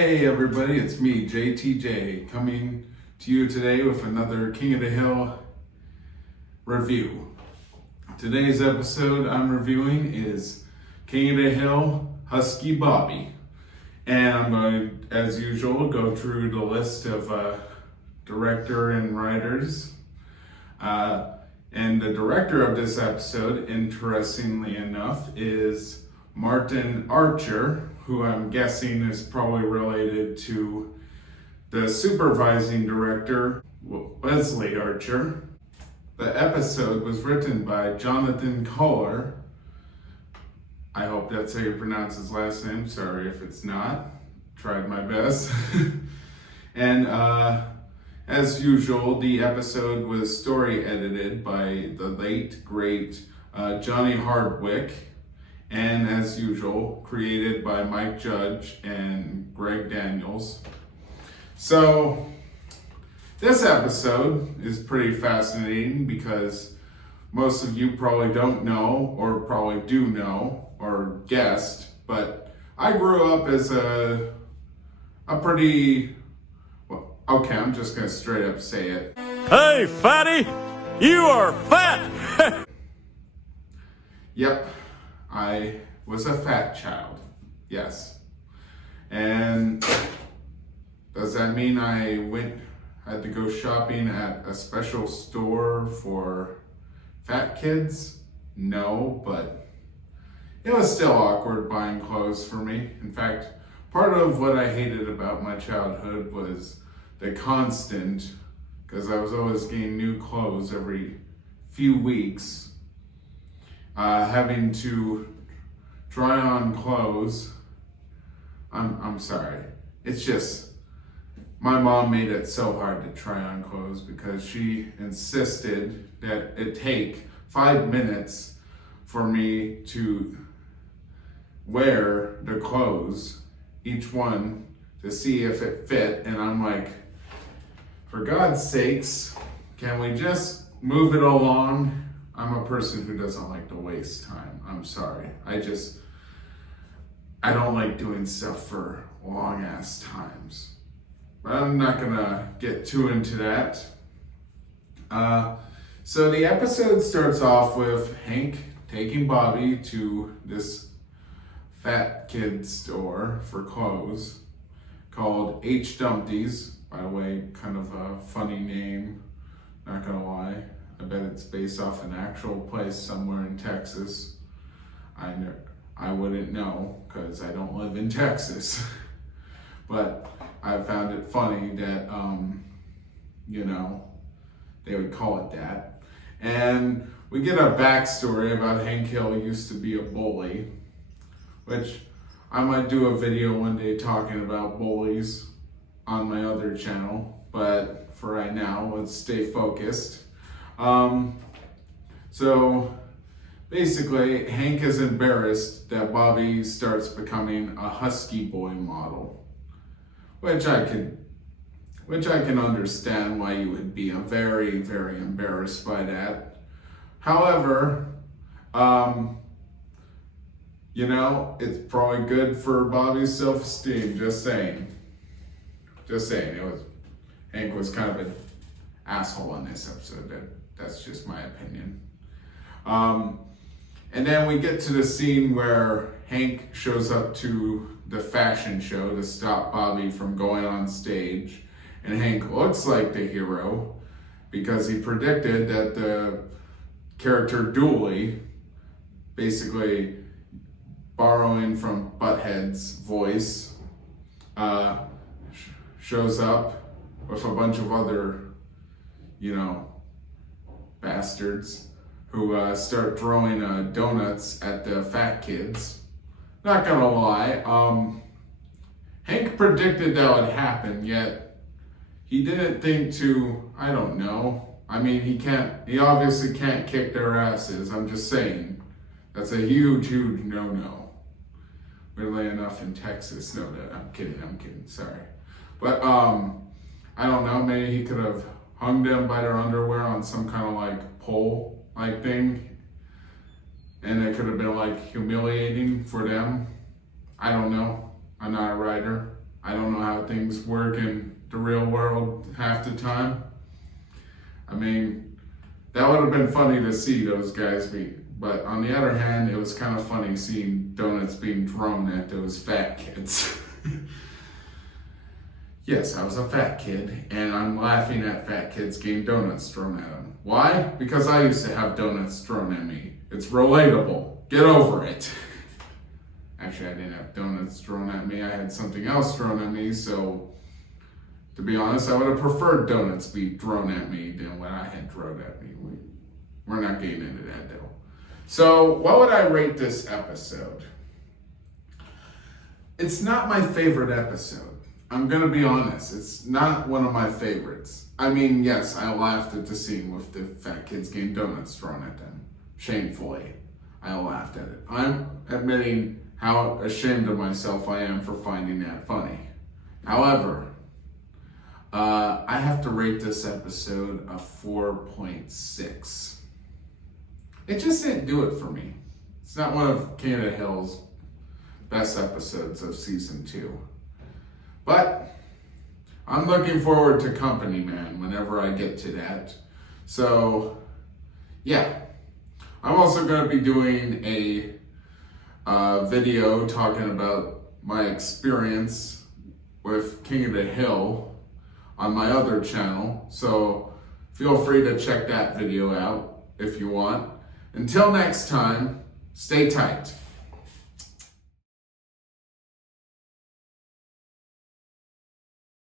Hey everybody, it's me, JTJ, coming to you today with another King of the Hill review. Today's episode I'm reviewing is King of the Hill Husky Bobby. And I'm going to, as usual, go through the list of director and writers. And the director of this episode, interestingly enough, is Martin Archer, who I'm guessing is probably related to the supervising director, Wesley Archer. The episode was written by Jonathan Kohler. I hope that's how you pronounce his last name. Sorry if it's not. Tried my best. And as usual, the episode was story edited by the late, great Johnny Hardwick. And as usual, created by Mike Judge and Greg Daniels. So, this episode is pretty fascinating because most of you probably don't know, or probably do know, or guessed, but I grew up as a pretty, well, okay, I'm just gonna straight up say it. Hey, fatty, you are fat! Yep. I was a fat child, yes. And does that mean I had to go shopping at a special store for fat kids? No, but it was still awkward buying clothes for me. In fact, part of what I hated about my childhood was the constant, because I was always getting new clothes every few weeks. Having to try on clothes. I'm sorry. It's just, my mom made it so hard to try on clothes because she insisted that it take 5 minutes for me to wear the clothes, each one, to see if it fit. And I'm like, for God's sakes, can we just move it along? I'm a person who doesn't like to waste time. I'm sorry. I don't like doing stuff for long ass times. But I'm not gonna get too into that. So the episode starts off with Hank taking Bobby to this fat kid store for clothes called H. Dumpty's. By the way, kind of a funny name, not gonna lie. I bet it's based off an actual place somewhere in Texas. I wouldn't know because I don't live in Texas. But I found it funny that, they would call it that. And we get a backstory about Hank Hill used to be a bully, which I might do a video one day talking about bullies on my other channel. But for right now, let's stay focused. So basically Hank is embarrassed that Bobby starts becoming a Husky boy model, which I can understand why you would be very, very embarrassed by that. However, it's probably good for Bobby's self-esteem, just saying. Hank was kind of an asshole in this episode. That's just my opinion. And then we get to the scene where Hank shows up to the fashion show to stop Bobby from going on stage. And Hank looks like the hero because he predicted that the character Dooley, basically borrowing from Butthead's voice, shows up with a bunch of other, bastards who start throwing donuts at the fat kids. Not gonna lie, Hank predicted that would happen, yet he didn't think to, I don't know. I mean, he obviously can't kick their asses. I'm just saying, that's a huge, huge no-no. Weirdly enough in Texas, no, I'm kidding, sorry. But, I don't know, maybe he could have hung them by their underwear on some kind of like pole like thing, and it could have been like humiliating for them. I don't know. I'm not a writer. I don't know how things work in the real world half the time. I mean, that would have been funny to see those guys be, but on the other hand, it was kind of funny seeing donuts being thrown at those fat kids. Yes, I was a fat kid, and I'm laughing at fat kids getting donuts thrown at them. Why? Because I used to have donuts thrown at me. It's relatable. Get over it. Actually, I didn't have donuts thrown at me. I had something else thrown at me, so to be honest, I would have preferred donuts be thrown at me than what I had thrown at me. We're not getting into that, though. So, what would I rate this episode? It's not my favorite episode. I'm gonna be honest, it's not one of my favorites. I mean, yes, I laughed at the scene with the fat kids getting donuts thrown at them. Shamefully, I laughed at it. I'm admitting how ashamed of myself I am for finding that funny. However, I have to rate this episode a 4.6. It just didn't do it for me. It's not one of Canada Hill's best episodes of season 2. But I'm looking forward to Company Man whenever I get to that. So, yeah. I'm also going to be doing a video talking about my experience with King of the Hill on my other channel. So, feel free to check that video out if you want. Until next time, stay tight.